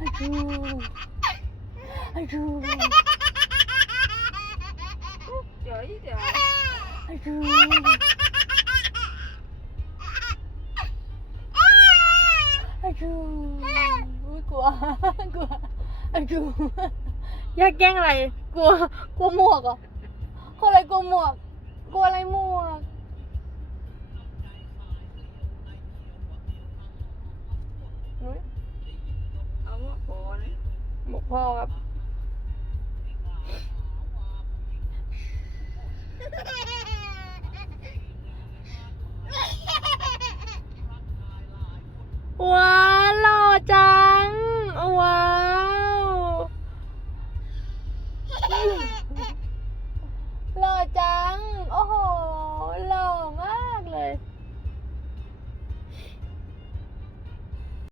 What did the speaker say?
아주 아주 여이다 아주 아주 quá của aju giác trang này của của muộc à cô lại của muộc cô lại muộc นุ้ยเอาหมอพอนี่หมอพ่อครับว้าหล่อจัง ว้าว